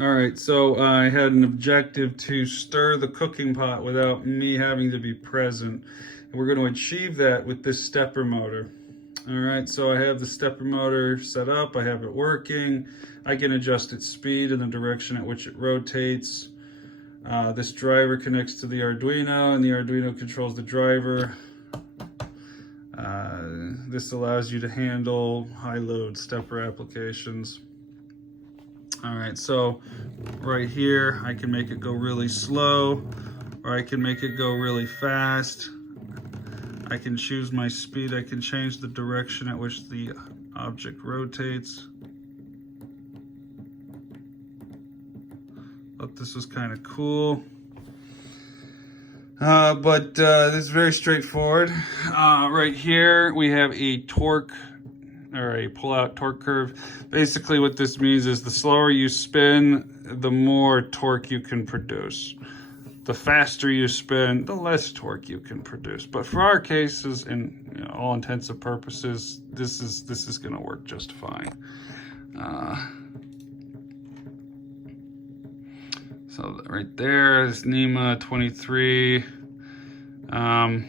All right, so I had an objective to stir the cooking pot without me having to be present. And we're going to achieve that with this stepper motor. All right, so I have the stepper motor set up, I have it working. I can adjust its speed and the direction at which it rotates. This driver connects to the Arduino, and the Arduino controls the driver. This allows you to handle high-load stepper applications. All right, so right here, I can make it go really slow, or I can make it go really fast. I can choose my speed. I can change the direction at which the object rotates. Thought this was kind of cool. But this is very straightforward. Right here, we have a torque or a pull-out torque curve. Basically what this means is the slower you spin, the more torque you can produce. The faster you spin, the less torque you can produce. But for our cases, in all intents and purposes, this is going to work just fine. So right there is Nema 23. I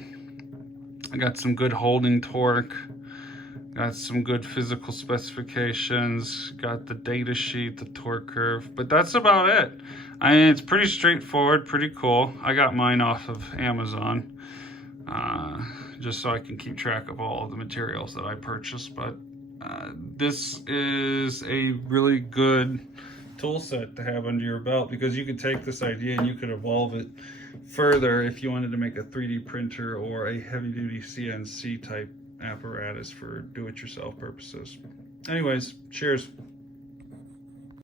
got some good holding torque. Got some good physical specifications, got the data sheet, the torque curve, but that's about it. I mean, it's pretty straightforward, pretty cool. I got mine off of Amazon, just so I can keep track of all of the materials that I purchased, but this is a really good tool set to have under your belt, because you could take this idea and you could evolve it further if you wanted to make a 3D printer or a heavy-duty CNC type apparatus for do-it-yourself purposes. Anyways, cheers.